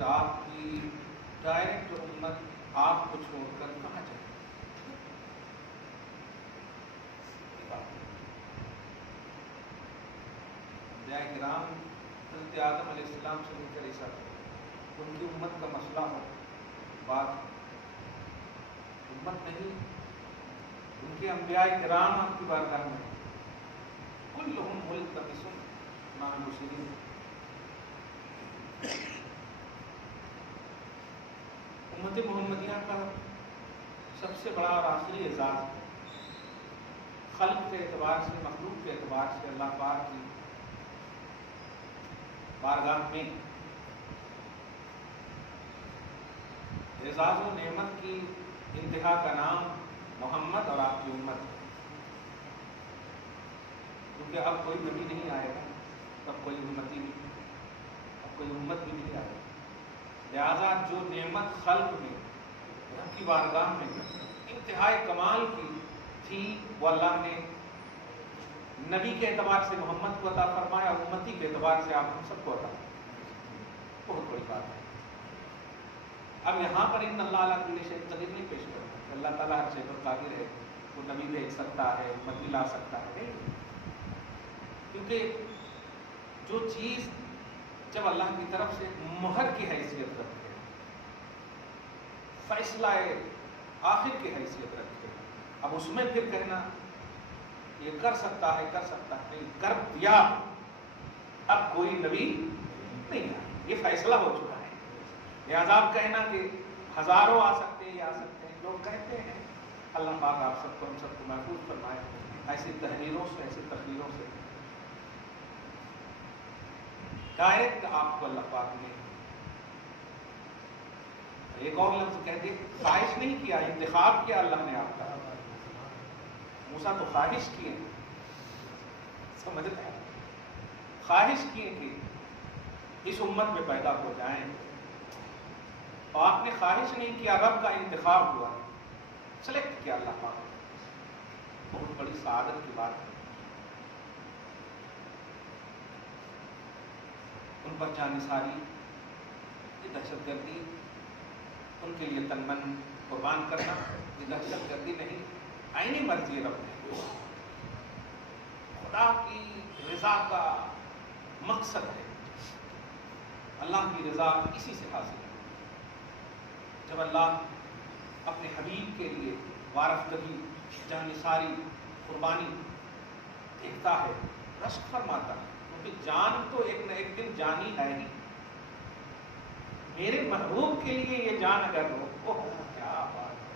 پھر آپ کی ڈائریکٹ امت آپ کو چھوڑ کر کہاں جائے؟ انبیاء کرام حضرت آدم علیہ السلام سے مل کر ایسا کرو، ان کی امت کا مسئلہ ہو، بات امت نہیں، ان کے انبیاء کرام آپ کی بارگاہ میں کلہم ملتمس مع المسلمین۔ امت محمدیہ کا سب سے بڑا اور آخری اعزاز خلق کے اعتبار سے، مخلوق کے اعتبار سے اللہ پاک کی بارگاہ میں اعزاز و نعمت کی انتہا کا نام محمد اور آپ کی امت ہے، کیونکہ اب کوئی نبی نہیں آئے گا، اب کوئی امتی نہیں، اب کوئی امت بھی نہیں آئے گا، لہذا جو نعمت خلق میں رب کی بارگاہ میں انتہائی کمال کی تھی وہ اللہ نے نبی کے اعتبار سے محمد کو عطا فرمایا، امتی کے اعتبار سے آپ ہم سب کو عطا، بہت بڑی بات ہے۔ اب یہاں پر ان اللہ علیہ کل شیء قدیر نہیں پیش کرنا کہ اللہ تعالیٰ ہر شے پر قادر ہے، وہ نبی بھیج سکتا ہے، امت بھی لا سکتا ہے، کیونکہ جو چیز جب اللہ کی طرف سے مہر کی حیثیت رکھتے ہیں، فیصلہ آخر کی حیثیت رکھتے ہیں، اب اس میں پھر کہنا یہ کر سکتا ہے نہیں، کر دیا، اب کوئی نبی نہیں ہے، یہ فیصلہ ہو چکا ہے، لہذا آپ کہنا کہ ہزاروں آ سکتے ہیں، لوگ کہتے ہیں، اللہ پاک آپ سب کو ہم سب کو محفوظ فرمائے ایسی تحریروں سے، ایسی تقریروں سے۔ ڈائریکٹ آپ کو اللہ پاک نے ایک اور لفظ کہہ دے، خواہش نہیں کیا، انتخاب کیا اللہ نے آپ کا۔ موسیٰ تو خواہش کیے، سمجھتے ہیں، خواہش کیے کہ اس امت میں پیدا ہو جائیں، اور آپ نے خواہش نہیں کیا، رب کا انتخاب ہوا، سلیکٹ کیا اللہ پاک، بہت بڑی سعادت کی بات ہے۔ ان پر جانثاری، یہ دہشت گردی، ان کے لیے تن من قربان کرنا، یہ دہشت گردی نہیں، عینی مرضی رب ہے، خدا کی رضا کا مقصد ہے، اللہ کی رضا اسی سے حاصل ہے۔ جب اللہ اپنے حبیب کے لیے وارفتگی، جانثاری، قربانی دیکھتا ہے، رشک فرماتا ہے، کیونکہ جان تو ایک نہ ایک دن جانی ہے ہی، میرے محبوب کے لیے یہ جان اگر ہو، کیا بات ہے۔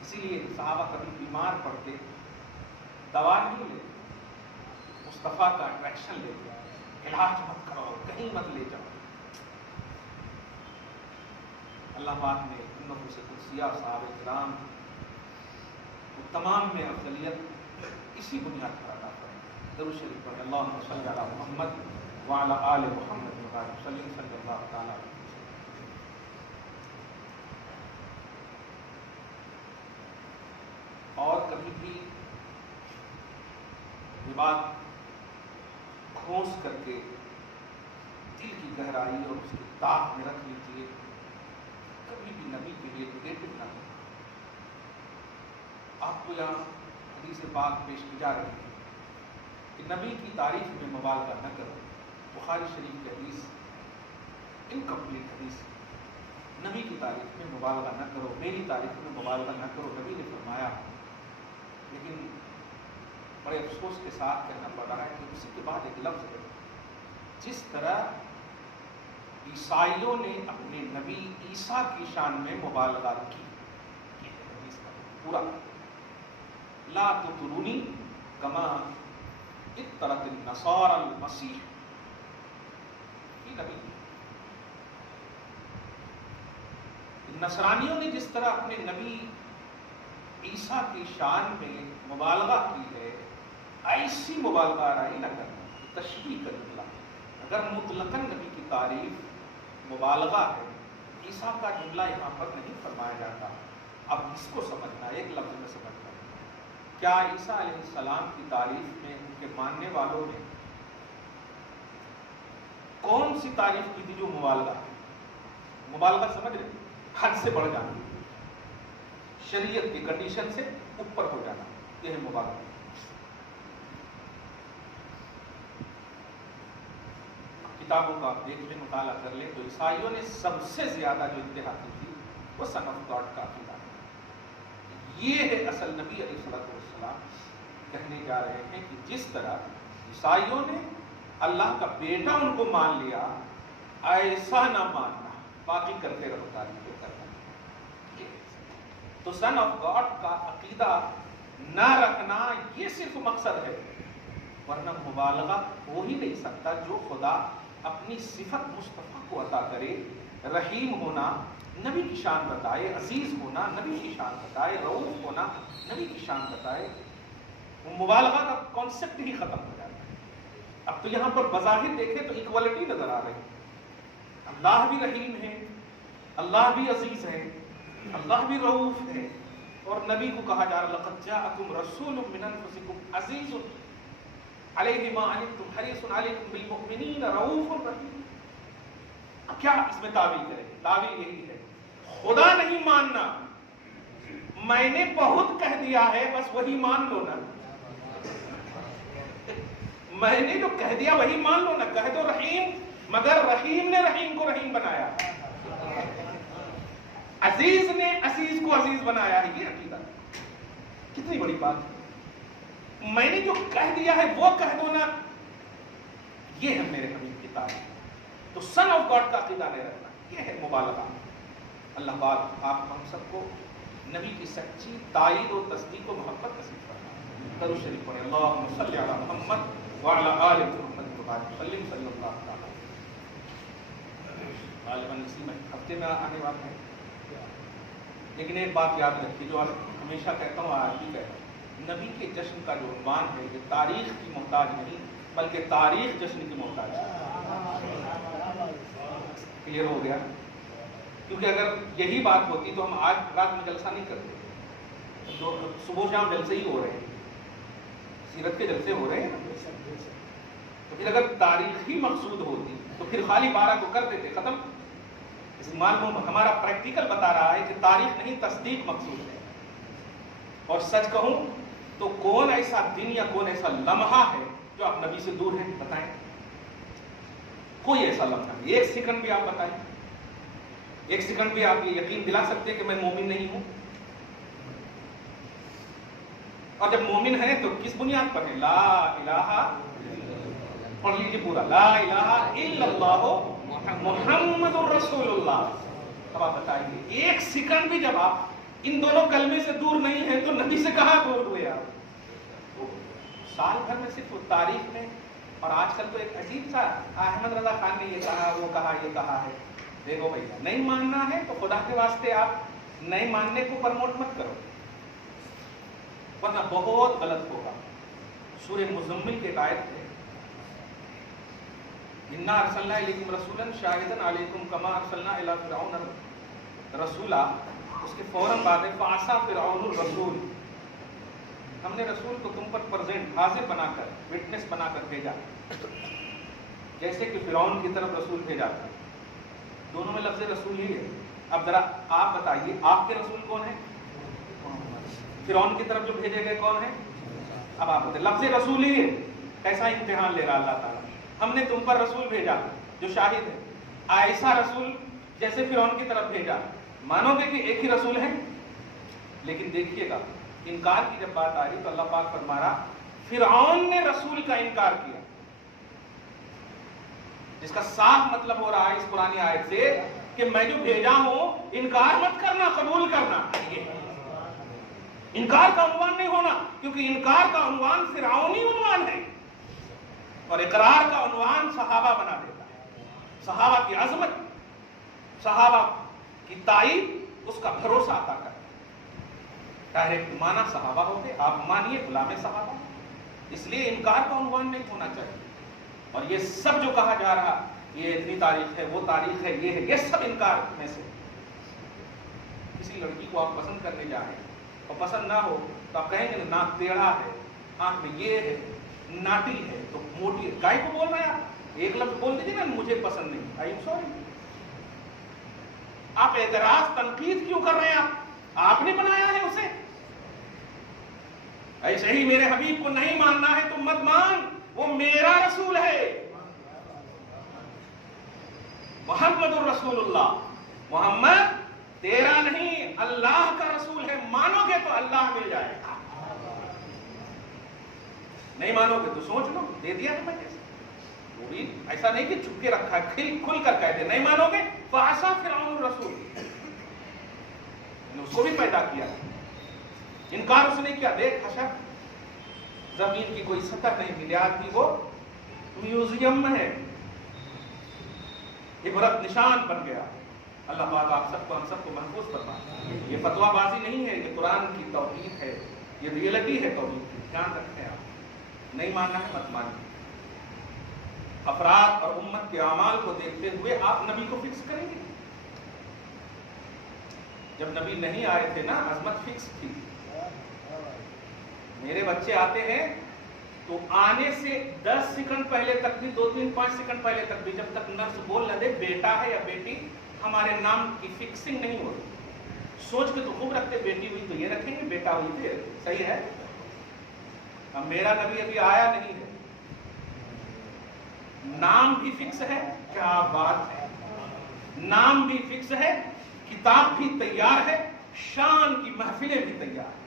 اسی لیے صحابہ کبھی بیمار پڑتے دوا نہیں لیتے، مصطفیٰ کا اٹریکشن لیتے، علاج مت کرو، کہیں مت لے جاؤ۔ اللہ پاک نے ان نفوس قدسیہ اور صحابہ کرام تمام میں افضلیت اسی بنیاد پر عطا فرمائی۔ درود شریف پڑھیں، اللہم صلی علی محمد وعلی آل محمد وبارک وسلم، صلی اللہ تعالی علیہ وسلم۔ اور کبھی بھی یہ بات کھوس کر کے دل کی گہرائی اور اس کی تاک میں رکھ لیجیے، کبھی بھی نبی کے لیے نگیٹو نہ ہو۔ آپ کو یہاں حدیث پاک پیش کی جا رہی ہے کہ نبی کی تعریف میں مبالغہ نہ کرو، بخاری شریف کی حدیث، انکمپلیٹ حدیث، نبی کی تعریف میں مبالغہ نہ کرو، میری تعریف میں مبالغہ نہ کرو، نبی نے فرمایا۔ لیکن بڑے افسوس کے ساتھ کہنا پڑ رہا ہے کہ اسی کے بعد ایک لفظ ہے، جس طرح عیسائیوں نے اپنے نبی عیسیٰ کی شان میں مبالغہ کی، یہ حدیث کا پورا، لا تطرونی کما اطرت النصارى المسیح کی نبی، نصرانیوں نے جس طرح اپنے نبی عیسیٰ کی شان میں مبالغہ کی ہے، ایسی مبالغہ آرائی نہ کرنا، تشبیہ کر دیا۔ اگر مطلقاً نبی کی تعریف مبالغہ ہے، عیسیٰ کا جملہ یہاں پر نہیں فرمایا جاتا، اب اس کو سمجھنا، ایک لفظ میں سمجھنا، کیا عیسیٰ علیہ السلام کی تعریف میں ان کے ماننے والوں نے کون سی تعریف کی تھی جو مبالغہ ہے؟ مبالغہ سمجھ رہے؟ حد سے بڑھ جانا، شریعت کی کنڈیشن سے اوپر ہو جانا، یہ ہے مبالغہ۔ کتابوں کا ایک بھی مطالعہ کر لیں تو عیسائیوں نے سب سے زیادہ جو انتہا کی تھی وہ سن آف گاڈ کا عقیدہ ہے۔ یہ ہے اصل نبی علیہ الصلوۃ والسلام کہنے جا رہے ہیں کہ جس طرح عیسائیوں نے اللہ کا بیٹا ان کو مان لیا، ایسا نہ ماننا، باقی کرتے رہو تعریف کرنا۔ تو سن آف گاڈ کا عقیدہ نہ رکھنا یہ صرف مقصد ہے، ورنہ مبالغہ ہو ہی نہیں سکتا۔ جو خدا اپنی صفت مصطفیٰ کو عطا کرے، رحیم ہونا نبی کی شان بتائے، عزیز ہونا نبی کی شان بتائے، رؤوف ہونا نبی کی شان بتائے، وہ مبالغہ کا کانسیپٹ ہی ختم ہو جاتا ہے۔ اب تو یہاں پر بظاہر دیکھیں تو ایکوالٹی نظر آ رہی ہے، اللہ بھی رحیم ہے، اللہ بھی عزیز ہے، اللہ بھی رؤوف ہے، اور نبی کو کہا جا رہا لقد جاءکم رسول من انفسکم عزیز علیہ ما عنتم حریص علیکم بالمؤمنین رؤوف رحیم۔ اب کیا اس میں تعویل کریں؟ تعویل یہی ہے، خدا نہیں ماننا، میں نے بہت کہہ دیا ہے بس وہی مان لو نا، میں نے جو کہہ دیا وہی مان لو نا، کہہ دو رحیم، مگر رحیم نے رحیم کو رحیم بنایا، عزیز نے عزیز کو عزیز بنایا ہے۔ یہ عقیدہ کتنی بڑی بات ہے، میں نے جو کہہ دیا ہے وہ کہہ دو نا، یہ ہے میرے حبیب کی تعریف۔ تو سن آف گاڈ کا عقیدہ نہیں رکھنا یہ ہے مبالغہ۔ اللہ پاک آپ ہم سب کو نبی کی سچی تائید و تصدیق و محبت نصیب فرمائے۔ درود شریف پڑھیں، اللہم صلی علی محمد وعلی آل محمد وبارک وسلم صلی اللہ تعالی۔ غالباً اسی میں ہفتے میں آنے والا ہے، لیکن ایک بات یاد رکھیے جو ہمیشہ کہتا ہوں آج بھی کہتا ہوں، نبی کے جشن کا جو عنوان ہے یہ تاریخ کی محتاج نہیں بلکہ تاریخ جشن کی محتاج ہے۔ کلیئر ہو گیا؟ کیونکہ اگر یہی بات ہوتی تو ہم آج رات میں جلسہ نہیں کرتے، تو صبح شام جلسے ہی ہو رہے ہیں، سیرت کے جلسے ہو رہے ہیں نا۔ تو پھر اگر تاریخ ہی مقصود ہوتی تو پھر خالی 12 کو کر دیتے، ختم۔ معلوم ہمارا پریکٹیکل بتا رہا ہے کہ تاریخ نہیں تصدیق مقصود ہے۔ اور سچ کہوں تو کون ایسا دن یا کون ایسا لمحہ ہے جو آپ نبی سے دور ہیں؟ بتائیں، کوئی ایسا لمحہ نہیں۔ ایک سیکنڈ بھی آپ بتائیں، ایک سیکنڈ بھی آپ یہ یقین دلا سکتے ہیں کہ میں مومن نہیں ہوں؟ اور جب مومن ہیں تو کس بنیاد پر ہے؟ لا الہ، پڑھ لیجیے پورا، لا الہ الا اللہ محمد الرسول اللہ۔ اب آپ بتائیے ایک سیکنڈ بھی جب آپ ان دونوں کلمے سے دور نہیں ہیں تو نبی سے کہاں دور ہوئے آپ؟ سال بھر میں صرف تاریخ میں، اور آج کل تو ایک عجیب سا احمد رضا خان نے یہ کہا، وہ کہا، یہ کہا ہے۔ دیکھو بھیا، نہیں ماننا ہے تو خدا کے واسطے آپ نہیں ماننے کو پرموٹ مت کرو، ورنہ بہت غلط ہوگا۔ سورہ مزمل کے آیت ہے، انا ارسلنا الیکم رسولا شاہدا علیکم کما ارسلنا الی فرعون رسولا، اس کے فوراً بعد ہے فعصا فرعون الرسول، ہم نے رسول کو تم پر پرزینٹ، حاضر بنا کر، وٹنس بنا کر بھیجا، جیسے کہ فرعون کی طرف رسول بھیجا تھا۔ دونوں میں لفظ رسول ہی ہے۔ اب ذرا آپ بتائیے آپ کے رسول کون ہیں؟ فرعون کی طرف جو بھیجے گئے کون ہیں؟ اب آپ بتائیں، لفظ رسول ہی ہے۔ ایسا امتحان لے رہا اللہ تعالیٰ، ہم نے تم پر رسول بھیجا جو شاہد ہے، ایسا رسول جیسے فرعون کی طرف بھیجا، مانو گے کہ ایک ہی رسول ہے؟ لیکن دیکھیے گا انکار کی جب بات آ رہی تو اللہ پاک فرما رہا فرعون نے رسول کا انکار کیا، جس کا صاف مطلب ہو رہا ہے اس قرآن آیت سے کہ میں جو بھیجا ہوں انکار مت کرنا، قبول کرنا۔ انکار کا عنوان نہیں ہونا، کیونکہ انکار کا عنوان فرعونی عنوان ہے، اور اقرار کا عنوان صحابہ بنا دیتا ہے۔ صحابہ کی عظمت، صحابہ کی تائید، اس کا بھروسہ عطا کرتا ہے۔ ڈائریکٹ مانا صحابہ ہوتے، آپ مانیے غلام صحابہ، اس لیے انکار کا عنوان نہیں ہونا چاہیے۔ اور یہ سب جو کہا جا رہا، یہ اتنی تاریخ ہے، وہ تاریخ ہے، یہ ہے، یہ سب انکار میں سے۔ کسی لڑکی کو آپ پسند کرنے جا رہے ہیں اور پسند نہ ہو تو آپ کہیں گے ناک ٹیڑھا ہے، آنکھ میں یہ ہے، ناٹی ہے، تو موٹی ہے، گائے کو بول رہے ہیں آپ؟ ایک لفظ بول دیجیے نا مجھے پسند نہیں، آئی ایم سوری. آپ اعتراض تنقید کیوں کر رہے ہیں؟ آپ نے بنایا ہے اسے. ایسے ہی میرے حبیب کو نہیں ماننا ہے تو مت مان، وہ میرا رسول ہے. محمد الرسول اللہ، محمد تیرا نہیں اللہ کا رسول ہے. مانو گے تو اللہ مل جائے گا، نہیں مانو گے تو سوچ لو. دے دیا ہے میں کیسے؟ وہ بھی ایسا نہیں کہ چھپ کے رکھا ہے، کھل کر کہہ دے نہیں مانو گے. فعصا فرعون الرسول، اس کو بھی پیدا کیا، انکار اس نے کیا. دیکھ حشر، زمین کی کوئی سطح نہیں ملی آدمی، وہ میوزیم میں ہے، عبرت نشان بن گیا. اللہ پاک آپ سب کو، ہم سب کو محفوظ فرمائے. یہ فتویٰ بازی نہیں ہے، یہ قرآن کی توحید ہے، یہ ریئلٹی ہے توحید کی. دھیان رکھیں، آپ نہیں ماننا ہے مت مانیے. افراد اور امت کے اعمال کو دیکھتے ہوئے آپ نبی کو فکس کریں گے. جب نبی نہیں آئے تھے نا، عظمت فکس تھی. میرے بچے آتے ہیں تو آنے سے 10 سیکنڈ پہلے تک بھی، 2 3 5 سیکنڈ پہلے تک بھی، جب تک نرس بول نہ دے بیٹا ہے یا بیٹی، ہمارے نام کی فکسنگ نہیں ہوتی. سوچ کے تو خوب رکھتے، بیٹی ہوئی تو یہ رکھیں گے، بیٹا ہوئی تو یہ. صحیح ہے. اب میرا نبی ابھی آیا نہیں ہے، نام بھی فکس ہے. کیا بات ہے! نام بھی فکس ہے، کتاب بھی تیار ہے، شان کی محفلیں بھی تیار ہیں.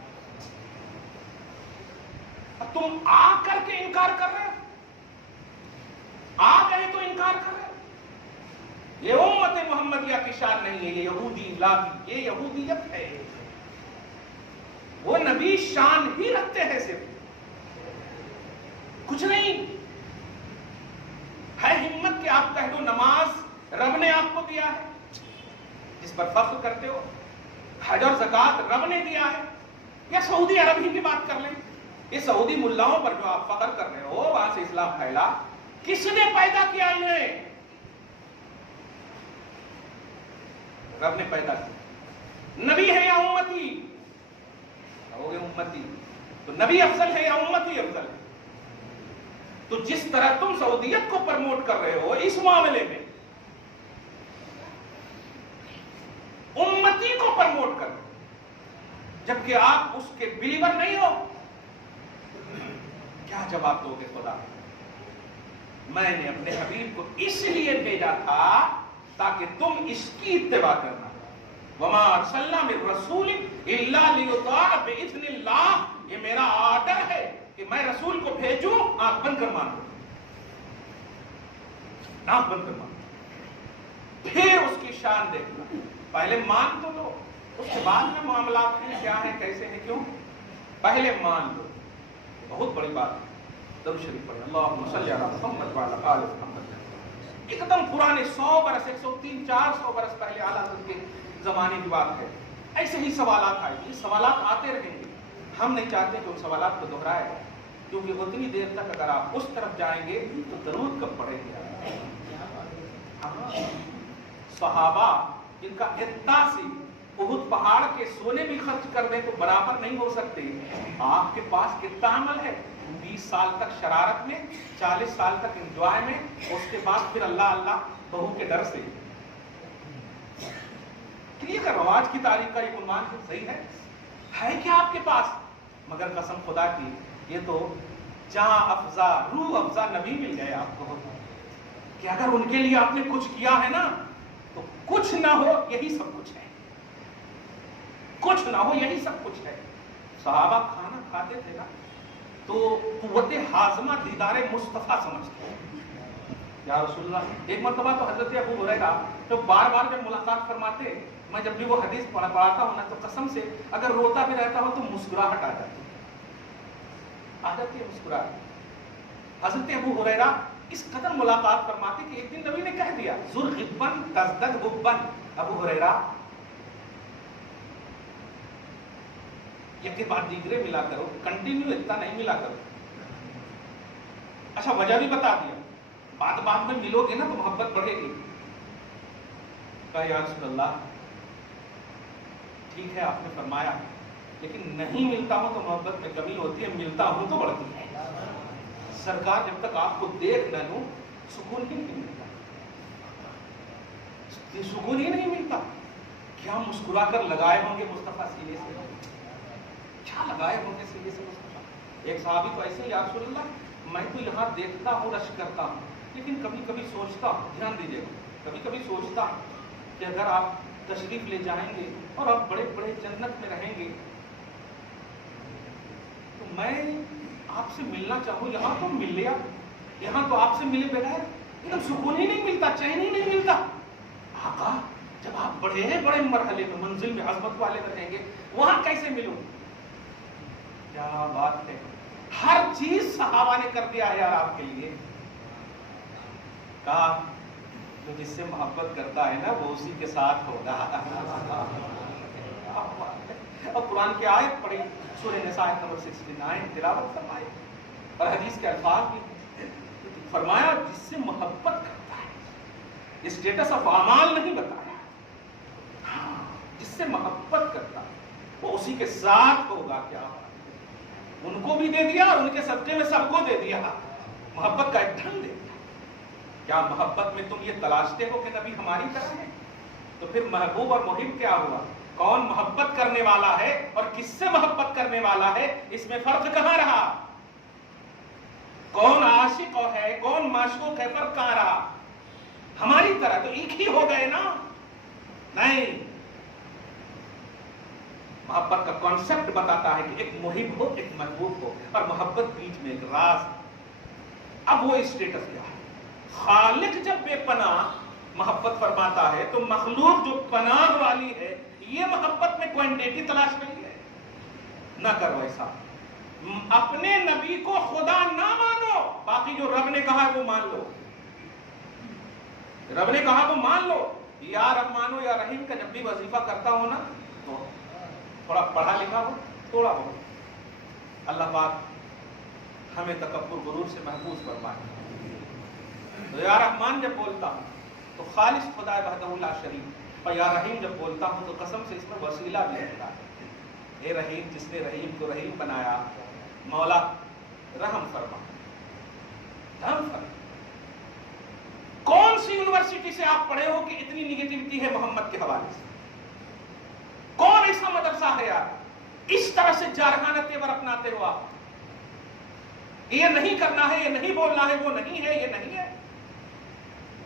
تم آ کر کے انکار کر رہے ہو، آ گئے تو انکار کر رہے ہو. یہ امت محمدیہ کی شان نہیں ہے، یہ یہودی لاغی، یہ یہودیت ہے. وہ نبی شان ہی رکھتے ہیں، صرف کچھ نہیں ہے. ہمت کہ آپ کہہ دو نماز رب نے آپ کو دیا ہے، جس پر فخر کرتے ہو. حج اور زکات رب نے دیا ہے. یا سعودی عرب ہی کی بات کر لیں، یہ سعودی ملاؤں پر جو آپ فخر کر رہے ہو، وہاں سے اسلام پھیلا، کس نے پیدا کیا انہیں؟ رب نے پیدا کیا. نبی ہے یا امتی؟ کہوگے امتی. تو نبی افضل ہے یا امتی افضل ہے؟ تو جس طرح تم سعودیت کو پرموٹ کر رہے ہو اس معاملے میں، امتی کو پرموٹ کر رہے ہو، جبکہ آپ اس کے بلیور نہیں ہو. کیا جواب دو گے خدا؟ میں نے اپنے حبیب کو اس لیے بھیجا تھا تاکہ تم اس کی اتباع کرنا. وما ارسلنا من رسول الا لیطاع باذن اللہ. یہ میرا آرڈر ہے کہ میں رسول کو بھیجوں، آنکھ بند کر مانو، آنکھ بند کر مانو، پھر اس کی شان دیکھنا. پہلے مان تو لو، اس کے بعد میں معاملات ہیں کیا ہیں، کیسے ہیں، کیوں. پہلے مان لو. بہت بڑی بات ہے. درود شریف پڑھیں، اللہم صلی علی محمد وعلی آل محمد. ایک دم پرانے 100 برس 103 400 برس پہلے اعلیٰ حضرت کے زمانے کی بات ہے. ایسے ہی سوالات آئے، یہ سوالات آتے رہیں گے. ہم نہیں چاہتے کہ ان سوالات کو دہرائے، کیونکہ اتنی دیر تک اگر آپ اس طرف جائیں گے تو درود کب پڑھیں گے. صحابہ جن کا اتنا سی احد پہاڑ کے سونے بھی خرچ کر دیں تو برابر نہیں ہو سکتے. آپ کے پاس کتنا عمل ہے، 20 سال تک شرارت میں، 40 سال تک انجوائے میں، اس کے بعد پھر اللہ اللہ بہو کے ڈر سے. کلیئر رواج کی تاریخ کا یہ عنوان صحیح ہے کیا آپ کے پاس؟ مگر قسم خدا کی یہ تو جہاں افزا روح افزا نبی مل گئے آپ کو کہ اگر ان کے لیے آپ نے کچھ کیا ہے نا تو کچھ نہ ہو یہی سب کچھ ہے، کچھ نہ ہو یہی سب کچھ ہے. صحابہ کھانا کھاتے تھے نا تو قوت ہاضمہ دیدار مصطفیٰ سمجھتے. یا رسول اللہ. ایک مرتبہ تو حضرت ابو ہریرہ تو بار بار جب ملاقات فرماتے، میں جب بھی وہ حدیث پڑھاتا ہوں نا تو قسم سے اگر روتا بھی رہتا ہوں تو مسکراہٹ آ جاتی ہے مسکراہٹ. حضرت ابو ہریرہ اس قدر ملاقات فرماتے کہ ایک دن نبی نے کہہ دیا زر غبن تزدد غبن. ابو ہریرہ یک کے بعد دیگرے ملا کرو، کنٹینیو اتنا نہیں ملا کرو. اچھا وجہ بھی بتا دیا، بعد میں ملو گے نا تو محبت بڑھے گی. کہا یا رسول اللہ ٹھیک ہے آپ نے فرمایا، لیکن نہیں ملتا ہوں تو محبت میں کمی ہوتی ہے، ملتا ہوں تو بڑھتی ہے. سرکار جب تک آپ کو دیکھ نہ لوں سکون ہی نہیں ملتا، سکون ہی نہیں ملتا. کیا مسکرا کر لگائے ہوں گے مصطفیٰ سینے سے، کیا لگائے ہوں گے سینے سے مصطفیٰ. ایک صحابی تو ایسے، یا رسول اللہ میں تو یہاں دیکھتا ہوں، رش کرتا ہوں، لیکن کبھی کبھی سوچتا ہوں، دھیان دیجیے گا، کبھی کبھی سوچتا ہوں کہ اگر آپ تشریف لے جائیں گے اور آپ بڑے بڑے جنت میں رہیں گے تو میں آپ سے ملنا چاہوں. یہاں تو مل لیا، یہاں تو آپ سے ملے بغیر ایک دم سکون ہی نہیں ملتا، چین ہی نہیں ملتا. آقا جب آپ بڑے بڑے مرحلے میں، منزل میں، عظمت والے میں رہیں گے، وہاں کیسے ملوں؟ کیا بات ہے، ہر چیز صحابہ نے کر دیا ہے یار آپ کے لیے. کہا جو جس سے محبت کرتا ہے نا وہ اسی کے ساتھ ہوگا. اور قرآن کی آیت پڑھی، سورہ نساء نمبر 69 تلاوت فرمائی، اور حدیث کے الفاظ بھی فرمایا جس سے محبت کرتا ہے. اسٹیٹس آف اعمال نہیں بتایا، ہاں جس سے محبت کرتا ہے وہ اسی کے ساتھ ہوگا. کیا ان کو بھی دے دیا اور ان کے صدقے میں سب کو دے دیا، محبت کا ایک ڈھنگ دے دیا. کیا محبت میں تم یہ تلاشتے ہو کہ نبی ہماری طرح ہے؟ تو پھر محبوب اور محب کیا ہوا؟ کون محبت کرنے والا ہے اور کس سے محبت کرنے والا ہے، اس میں فرق کہاں رہا؟ کون عاشق ہے، کون معشوق ہے، فرق کہاں رہا؟ ہماری طرح تو ایک ہی ہو گئے نا. نہیں، محبت کا کانسیپٹ بتاتا ہے کہ ایک محب ہو، ایک محبوب ہو، اور محبت بیچ میں ایک راز. اب وہ اسٹیٹس کیا ہے؟ خالق جب بے پناہ محبت فرماتا ہے تو مخلوق جو پناہ والی ہے یہ محبت میں کوانٹیٹی تلاش نہیں ہے. نہ کرو ایسا، اپنے نبی کو خدا نہ مانو، باقی جو رب نے کہا وہ مان لو. رب نے کہا وہ مان لو. یا رحمان و یا رحیم کا جب بھی وظیفہ کرتا ہو نا تو تھوڑا پڑھا لکھا ہو، تھوڑا ہو. اللہ پاک ہمیں تکبر غرور سے محفوظ فرمائے. تو یا رحمان جب بولتا ہوں تو خالص خدا وحدہ لا شریک، اور یا رحیم جب بولتا ہوں تو قسم سے اس میں وسیلہ بھی ہوتا ہے. اے رحیم، جس نے رحیم کو رحیم بنایا، مولا رحم فرما، رحم فرما. کون سی یونیورسٹی سے آپ پڑھے ہو کہ اتنی نیگیٹیوٹی ہے محمد کے حوالے سے؟ کون ایسا مدرسہ ہے یار اس طرح سے جارحانہ تیور اپناتے ہو آپ؟ یہ نہیں کرنا ہے، یہ نہیں بولنا ہے، وہ نہیں ہے، یہ نہیں ہے.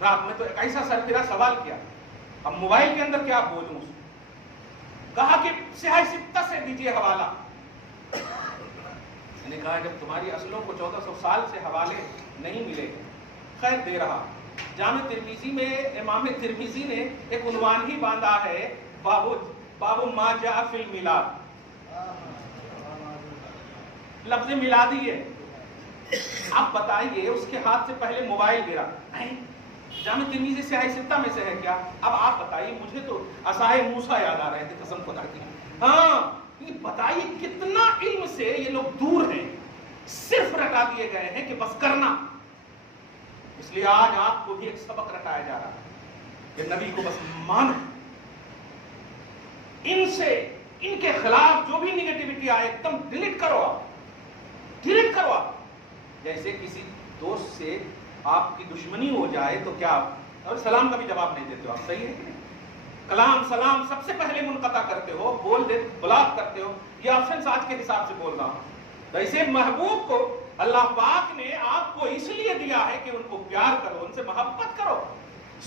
رات میں تو ایک ایسا سرفراز سوال کیا، اب موبائل کے اندر کیا بولوں اس کو؟ کہا کہ سیاہ ستہ سے دیجئے حوالہ. میں نے کہا جب تمہاری اصلوں کو 1400 سال سے حوالے نہیں ملے، خیر دے رہا. جامع ترمذی میں امام ترمذی نے ایک عنوان ہی باندھا ہے، باب ما جاء فی المیلاد. لفظ میلادی ہے. آپ بتائیے اس کے ہاتھ سے پہلے موبائل گرا، جامع ترمذی سے ستہ میں سے ہے کیا؟ اب آپ بتائیے، مجھے تو عصائے موسیٰ یاد آ رہے تھے قسم خدا کی. ہاں یہ بتائیے کتنا علم سے یہ لوگ دور ہیں، صرف رٹا دیے گئے ہیں کہ بس کرنا. اس لیے آج آپ کو بھی ایک سبق رٹایا جا رہا ہے کہ نبی کو بس مانو. ان سے، ان کے خلاف جو بھی نیگیٹیوٹی آئے ایک دم ڈیلیٹ کرو آپ، ڈیلیٹ کرو آپ. جیسے کسی دوست سے آپ کی دشمنی ہو جائے تو کیا اور سلام کا بھی جواب نہیں دیتے ہو آپ؟ صحیح ہے کہ نہیں؟ کلام سلام سب سے پہلے منقطع کرتے ہو، بلاک کرتے ہو. یہ آپشنز آج کے حساب سے بول رہا ہوں. ویسے محبوب کو اللہ پاک نے آپ کو اس لیے دیا ہے کہ ان کو پیار کرو، ان سے محبت کرو.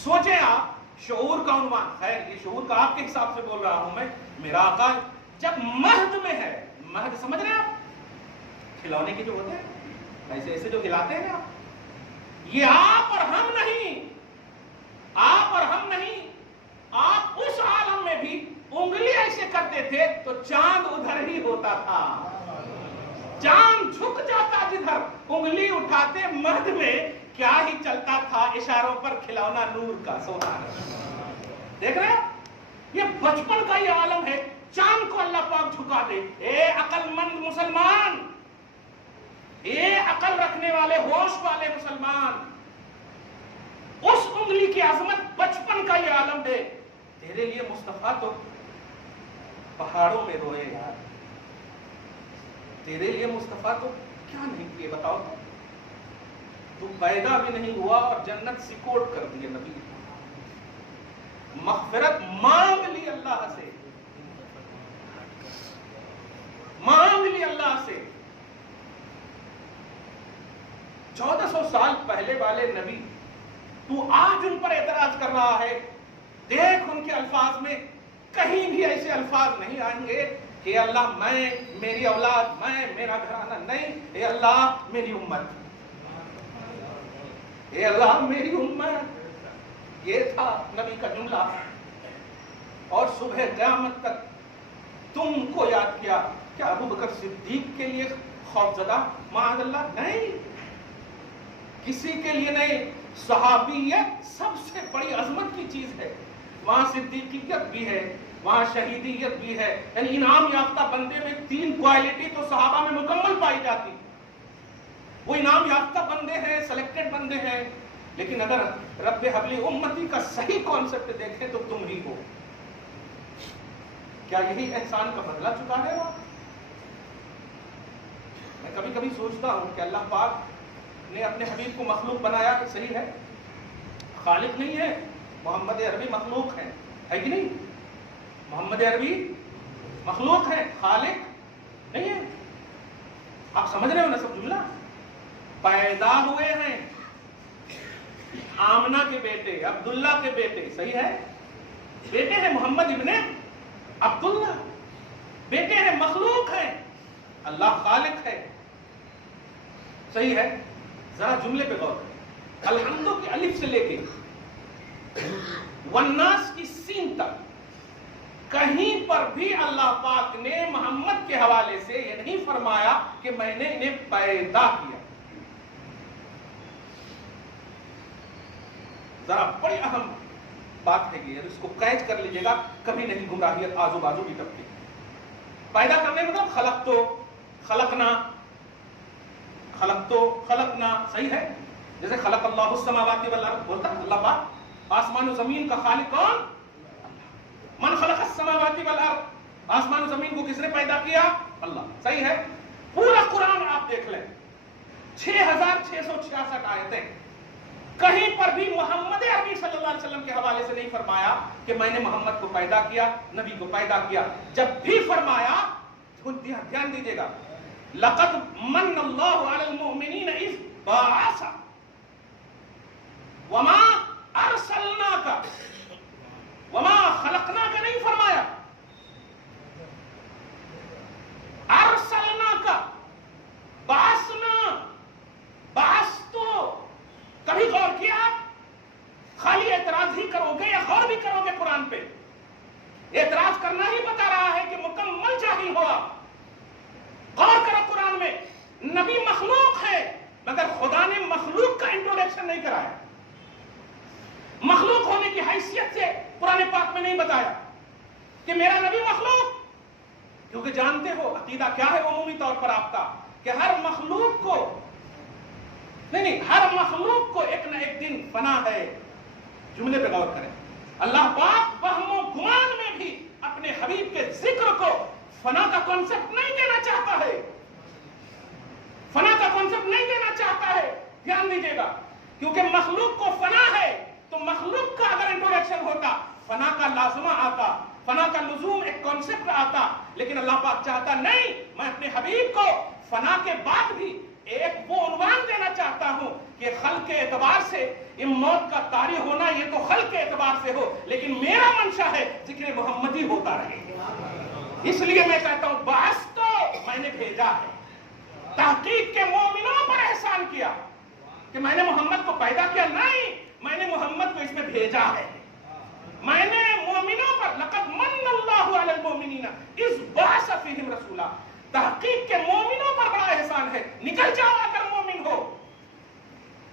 سوچیں آپ، شعور کا عنوان، خیر یہ شعور کا آپ کے حساب سے بول رہا ہوں میں. میرا آقا جب مہد میں ہے، مہد سمجھ رہے ہیں آپ؟ کھلونے کے جو ہوتے ہیں ایسے ایسے جو ہلاتے ہیں آپ، یہ آپ اور ہم نہیں، آپ اور ہم نہیں. آپ اس عالم میں بھی انگلی ایسے کرتے تھے تو چاند ادھر ہی ہوتا تھا. چاند جھک جاتا جدھر انگلی اٹھاتے. مہد میں کیا ہی چلتا تھا، اشاروں پر کھلونا نور کا سونا. دیکھ رہے ہیں یہ بچپن کا یہ عالم ہے. چاند کو اللہ پاک جھکا دے. اے عقل مند مسلمان، اے عقل رکھنے والے، ہوش والے مسلمان، اس انگلی کی عظمت بچپن کا یہ عالم دے. تیرے لیے مصطفیٰ تو پہاڑوں میں روئے یار، تیرے لیے مصطفیٰ تو کیا نہیں کیے بتاؤ تو. تو پیدا بھی نہیں ہوا اور جنت سکوٹ کر دی نبی. مغفرت مانگ لی اللہ سے, مانگ لی اللہ سے. 1400 سال پہلے والے نبی, تو آج ان پر اعتراض کر رہا ہے. دیکھ ان کے الفاظ میں کہیں بھی ایسے الفاظ نہیں آئیں گے کہ اللہ میں, میری اولاد, میں, میرا گھرانہ. نہیں, اے اللہ میری امت, اے اللہ میری امت. یہ تھا نبی کا جملہ. اور صبح قیامت تک تم کو یاد کیا. کیا ابو بکر صدیق کے لیے خوف زدہ؟ معاذ اللہ, نہیں, کسی کے لیے نہیں. صحابیت سب سے بڑی عظمت کی چیز ہے. وہاں صدیقیت بھی ہے, وہاں شہیدیت بھی ہے. یعنی انعام یافتہ بندے میں 3 کوالٹی تو صحابہ میں مکمل پائی جاتی. وہ انعام یافتہ بندے ہیں, سلیکٹڈ بندے ہیں. لیکن اگر رب حبلی امتی کا صحیح کانسیپٹ دیکھیں تو تم ہی ہو. کیا یہی احسان کا بدلہ چکا ہے؟ میں کبھی کبھی سوچتا ہوں کہ اللہ پاک نے اپنے حبیب کو مخلوق بنایا, کہ صحیح ہے, خالق نہیں ہے. محمد عربی مخلوق ہے کہ نہیں؟ محمد عربی مخلوق ہے, خالق نہیں ہے. آپ سمجھ رہے ہو نا سب جملہ؟ پیدا ہوئے ہیں آمنہ کے بیٹے, عبداللہ کے بیٹے, صحیح ہے, بیٹے ہیں محمد ابن عبداللہ, بیٹے ہیں, مخلوق ہیں. اللہ خالق ہے, صحیح ہے. ذرا جملے پہ غور کریں. الحمد کی الف سے لے کے والناس کی سین تک کہیں پر بھی اللہ پاک نے محمد کے حوالے سے یہ نہیں فرمایا کہ میں نے انہیں پیدا کیا. ذرا بڑی اہم بات ہے یہ, اس کو کیچ کر لیجئے گا, کبھی نہیں گمراہیت آزو بازو کی طرف. پیدا کرنے مطلب خلق تو, خلقنا, خلق تو, خلقنا, صحیح ہے. جیسے خلق اللہ السماوات والارض بولتا ہے اللہ پاک, آسمان و زمین کا خالق کون؟ من خلق السماوات والارض, آسمان و زمین کو کس نے پیدا کیا؟ اللہ, صحیح ہے. پورا قرآن آپ دیکھ لیں, 6666 آیتیں, کہیں پر بھی محمد عربی صلی اللہ علیہ وسلم کے حوالے سے نہیں فرمایا کہ میں نے محمد کو پیدا کیا, نبی کو پیدا کیا. جب بھی فرمایا, دھیان دیجیے گا, لقد من اللہ علی المؤمنین اذ بعث وما ارسلناک وما خلقناک نہیں فرمایا, ارسلناک, بعثنا, بعث تو. کبھی غور کیا آپ؟ خالی اعتراض ہی کرو گے یا غور بھی کرو گے قرآن پہ؟ اعتراض کرنا ہی بتا رہا ہے کہ مکمل جاہل ہوا. غور کرو قرآن میں, نبی مخلوق ہے مگر خدا نے مخلوق کا انٹروڈکشن نہیں کرایا. مخلوق ہونے کی حیثیت سے قرآن پاک میں نہیں بتایا کہ میرا نبی مخلوق. کیونکہ جانتے ہو عقیدہ کیا ہے عمومی طور پر آپ کا, کہ ہر مخلوق کو نہیں, ہر مخلوق کو ایک نہ ایک دن فنا ہے. جملے پہ غور کریں. اللہ پاک وہم و گمان میں بھی اپنے حبیب کے ذکر کو فنا کا کانسیپٹ نہیں دینا چاہتا ہے, فنا کا کانسیپٹ نہیں دینا چاہتا ہے. دھیان دیجیے گا, کیونکہ مخلوق کو فنا ہے تو مخلوق کا اگر انٹروڈکشن ہوتا فنا کا لازمہ آتا, فنا کا لزوم ایک کانسیپٹ آتا. لیکن اللہ پاک چاہتا نہیں, میں اپنے حبیب کو فنا کے بعد بھی ایک وہ عنوان دینا چاہتا ہوں کہ خلق کے اعتبار سے یہ موت کا طاری ہونا یہ تو خلق کے اعتبار سے ہو, لیکن میرا منشا ہے ذکر محمدی ہوتا رہے. اس لیے میں کہتا ہوں بعث تو میں نے بھیجا ہے. تحقیق کے مومنوں پر احسان کیا کہ میں نے محمد کو پیدا کیا, نہیں, میں نے محمد کو اس میں بھیجا ہے. میں نے مومنوں پر لقد من اللہ علی المؤمنین اذ بعث فیہم رسولا, تحقیق کے مومنوں پر بڑا احسان ہے. نکل جاؤ اگر مومن ہو,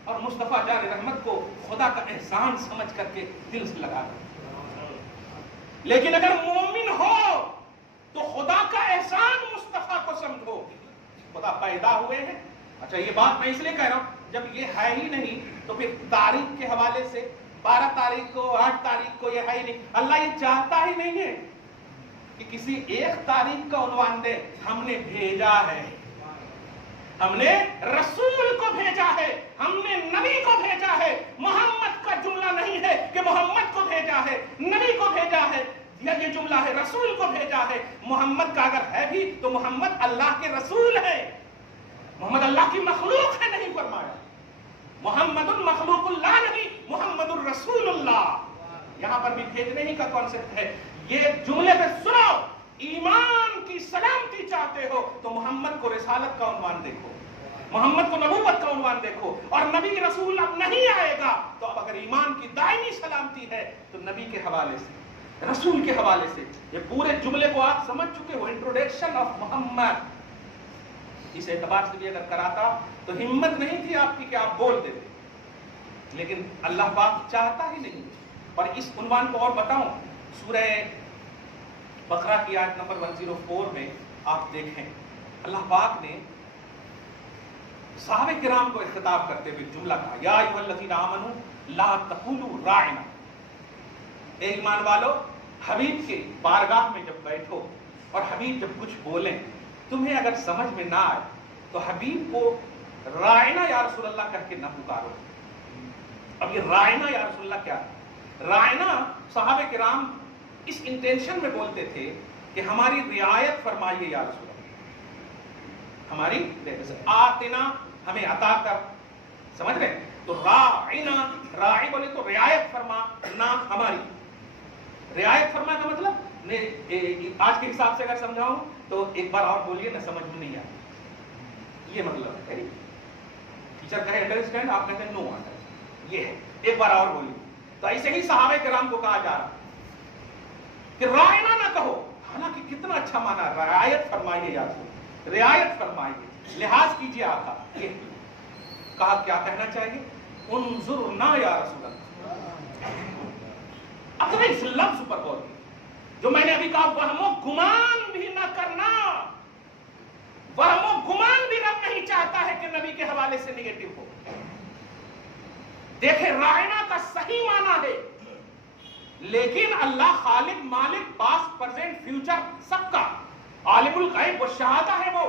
اور مصطفیٰ جان رحمت کو خدا کا احسان سمجھ کر کے دل سے لگا دو. لیکن اگر مومن ہو تو خدا کا احسان مصطفیٰ کو سمجھو. خدا پیدا ہوئے ہیں. اچھا یہ بات میں اس لیے کہہ رہا ہوں, جب یہ ہے ہی نہیں تو پھر تاریخ کے حوالے سے 12 تاریخ کو 8 تاریخ کو یہ ہے ہی نہیں. اللہ یہ چاہتا ہی نہیں ہے کہ کسی ایک تاریخ کا عنوان دے, ہم نے بھیجا ہے. ہم نے رسول کو بھیجا ہے، ہم نے نبی کو بھیجا ہے۔ محمد کا جملہ نہیں ہے کہ محمد کو بھیجا ہے، نبی کو بھیجا ہے، یہ جملہ ہے رسول کو بھیجا ہے۔ محمد کا اگر ہے بھی تو محمد اللہ کے رسول ہے، محمد اللہ کی مخلوق ہے نہیں فرمایا۔ محمد المخلوق اللہ نہیں، محمد الرسول اللہ۔ یہاں پر بھی بھیجنے ہی کا کانسیپٹ ہے۔ یہ جملے پہ سنو، ایمان کی سلامتی چاہتے ہو تو محمد کو رسالت کا عنوان دیکھو، محمد کو نبوت کا عنوان دیکھو، اور نبی رسول اب نہیں آئے گا تو اب اگر ایمان کی دائمی سلامتی ہے تو نبی کے حوالے سے، رسول کے حوالے سے۔ یہ پورے جملے کو آپ سمجھ چکے ہو، انٹروڈکشن آف محمد۔ اس اعتبار سے بھی اگر کراتا تو ہمت نہیں تھی آپ کی کہ آپ بول دیتے، لیکن اللہ پاک چاہتا ہی نہیں۔ اور اس عنوان کو اور بتاؤں، سورہ بقرہ کی آیت نمبر 104 میں آپ دیکھیں، اللہ پاک نے صحابہ کرام کو خطاب کرتے ہوئے جملہ کہا، یا ایھا الذین آمنوا لا تقولوا راعنا، اے ایمان والو حبیب کے بارگاہ میں جب بیٹھو اور حبیب جب کچھ بولیں تمہیں اگر سمجھ میں نہ آئے تو حبیب کو راعنا یا رسول اللہ کہہ کے نہ پکارو۔ اب یہ راعنا یا رسول اللہ کیا ہے؟ راعنا صحابہ کرام اس انٹینشن میں بولتے تھے کہ ہماری رعایت فرمائیے یا رسول اللہ، ہماری آتنا، ہمیں عطا کر، سمجھ رہے؟ تو راعنا، راعی بولے تو رعایت فرما، نہ ہماری رعایت فرما کا مطلب آج کے حساب سے اگر سمجھاؤں تو ایک بار اور بولیے نہ، سمجھ میں نہیں آیا، یہ مطلب ہے۔ ٹیچر کہے انڈرسٹینڈ، آپ کہتے ہیں نو انڈرسٹینڈ، یہ ہے، ایک بار اور بولیے۔ تو ایسے ہی صحابہ کرام کو کہا جا رہا کہ رائنا نہ کہو، حالانکہ کتنا اچھا مانا، رعایت فرمائیے یا رسول، رعایت فرمائیے، لحاظ کیجیے آقا۔ یہ کہا کیا کہنا چاہیے؟ انظرنا یا رسول اللہ۔ اب تمہیں اس لفظ پر غور کیجیے جو میں نے ابھی کہا، وہم و گمان بھی نہ کرنا۔ وہم و گمان بھی رب نہیں چاہتا ہے کہ نبی کے حوالے سے نگیٹو ہو۔ دیکھیں رائنا کا صحیح معنی ہے، لیکن اللہ خالق، مالک، پاسٹ، پریزنٹ، فیوچر سب کا عالم الغیب و شہادہ ہے، وہ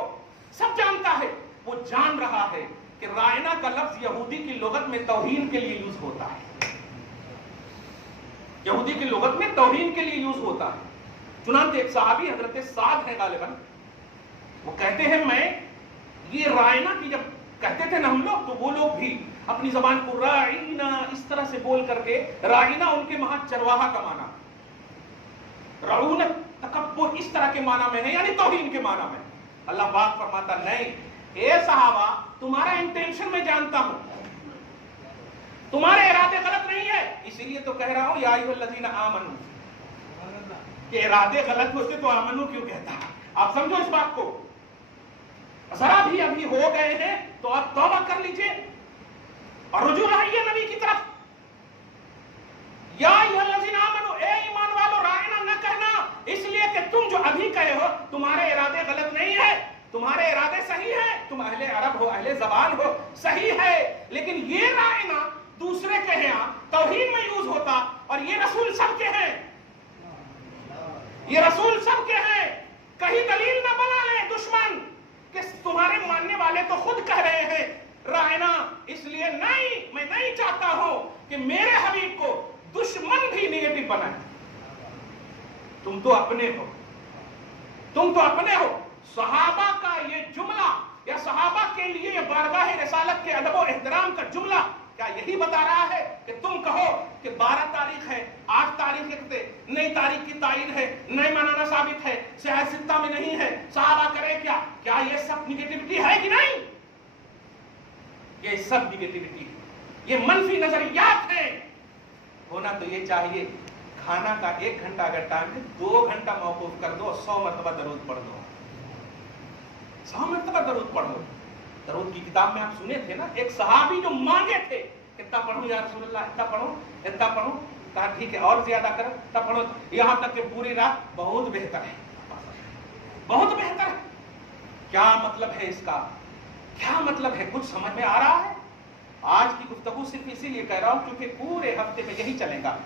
سب جانتا ہے۔ وہ جان رہا ہے کہ رائنا کا لفظ یہودی کی لغت میں توہین کے لیے یوز ہوتا ہے، یہودی کی لغت میں توہین کے لیے یوز ہوتا ہے۔ چنانچہ ایک صحابی حضرت سعد ہے غالباً، وہ کہتے ہیں میں یہ رائنا کی جب کہتے تھے نا ہم لوگ، تو وہ لوگ بھی اپنی زبان کو راعینا اس طرح سے بول کر کے، راعینا ان کے وہاں چرواہا کا معنی، رعونت تکبر اس طرح کے معنی میں ہے، یعنی توہین کے معنی میں۔ اللہ پاک فرماتا نہیں، اے صحابہ تمہارا انٹینشن میں جانتا ہوں، تمہارے ارادے غلط نہیں ہے، اسی لیے تو کہہ رہا ہوں یا ایھا الذین آمنوا، کہ ارادے غلط ہوتے تو آمنو کیوں کہتا؟ آپ سمجھو اس بات کو، ذرا بھی ابھی ہو گئے ہیں تو آپ توبہ کر لیجئے اور رجوع رہیے نبی کی طرف۔ یا ایھا الذین آمنوا، اے ایمان والو رائنا نہ کہنا، اس لیے کہ تم جو ابھی کہے ہو تمہارے ارادے غلط نہیں ہے، تمہارے ارادے صحیح ہیں، تم اہل عرب ہو، اہل زبان ہو، صحیح ہے، لیکن یہ رائنا دوسرے کے یہاں توہین میں یوز ہوتا، اور یہ رسول سب کے ہیں، یہ رسول سب کے ہیں۔ کہیں دلیل نہ بنا لے دشمن کہ تمہارے ماننے والے تو خود کہہ رہے ہیں رائنا، اس لیے نہیں، میں نہیں چاہتا ہوں کہ میرے حبیب کو دشمن بھی نیگیٹو بنائے۔ تم تو اپنے ہو، تم تو اپنے ہو۔ صحابہ کا یہ جملہ یا صحابہ کے لیے یہ بارگاہ رسالت کے ادب و احترام کا جملہ کیا یہی بتا رہا ہے کہ تم کہو کہ 12 تاریخ ہے، 8 تاریخ لکھتے، نئی تاریخ کی تائید ہے، نئے منانا ثابت ہے، سیاہ ستہ میں نہیں ہے، صحابہ کرے کیا؟ کیا یہ سب نگیٹیوٹی ہے کہ نہیں؟ یہ سب نگیٹیوٹی ہے، یہ منفی نظریات ہیں۔ ہونا تو یہ چاہیے کھانا کا 1 گھنٹہ اگر ٹائم ہے 2 گھنٹہ موقوف کر دو، 100 مرتبہ درود پڑھ دو، 100 مرتبہ درود پڑھ دو۔ درود کی کتاب میں آپ سنے تھے نا، ایک صحابی جو مانگے تھے اتنا پڑھوں یا رسول اللہ، اتنا پڑھوں، اتنا پڑھوں، کہا ٹھیک ہے اور زیادہ کرو، اتنا پڑھو، یہاں تک کہ پوری رات۔ بہت بہتر ہے، بہت بہتر ہے۔ کیا مطلب ہے اس کا؟ کیا مطلب ہے؟ کچھ سمجھ میں آ رہا ہے؟ آج کی گفتگو صرف اسی لیے کہہ رہا ہوں کیونکہ پورے ہفتے میں یہی چلے گا۔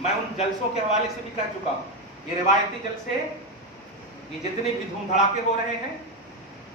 میں ان جلسوں کے حوالے سے بھی کہہ چکا ہوں، یہ روایتی جلسے، یہ جتنے بھی دھوم دھڑاکے ہو رہے ہیں،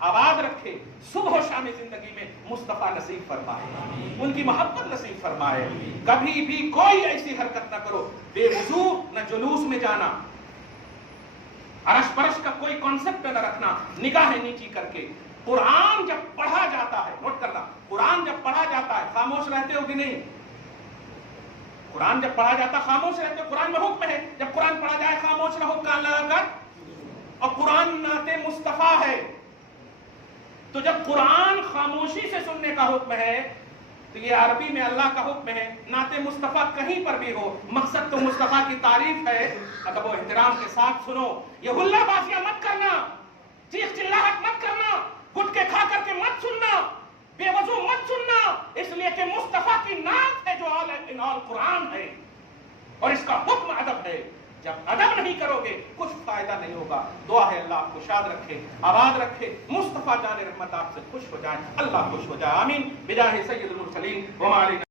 آباد رکھے، صبح و شام زندگی میں مصطفیٰ نصیب فرمائے، ان کی محبت نصیب فرمائے. کبھی بھی کوئی ایسی حرکت نہ کرو بے وضو، نہ جلوس میں جانا، ارش پرش کا کوئی کانسیپٹ نہ رکھنا، نگاہیں نیچی کر کے. قرآن جب پڑھا جاتا ہے، نوٹ کرنا، قرآن جب پڑھا جاتا ہے خاموش رہتے ہو کہ نہیں؟ قرآن جب پڑھا جاتا خاموش رہتے ہو. قرآن میں حکم ہے جب قرآن پڑھا جائے خاموش رہو کان لگا کر. اور قرآن نعت مصطفیٰ ہے، تو جب قرآن خاموشی سے سننے کا حکم ہے تو یہ عربی میں اللہ کا حکم ہے. نعت مصطفیٰ کہیں پر بھی ہو، مقصد تو مصطفیٰ کی تعریف ہے، ادب و احترام کے ساتھ سنو. یہ ہلا بازیاں مت کرنا، چیخ چلاہٹ مت کرنا، گٹکے کھا کر کے مت سننا، بے وضو مت سننا، اس لیے کہ مصطفیٰ کی نعت ہے جو آل قرآن ہے، اور اس کا حکم ادب ہے. جب ادب نہیں کرو گے کچھ فائدہ نہیں ہوگا. دعا ہے اللہ آپ کو شاد رکھے، آباد رکھے، مصطفیٰ جان رحمت آپ سے خوش ہو جائیں، اللہ خوش ہو جائے. آمین. بجاہ سید المرسلین وما علینا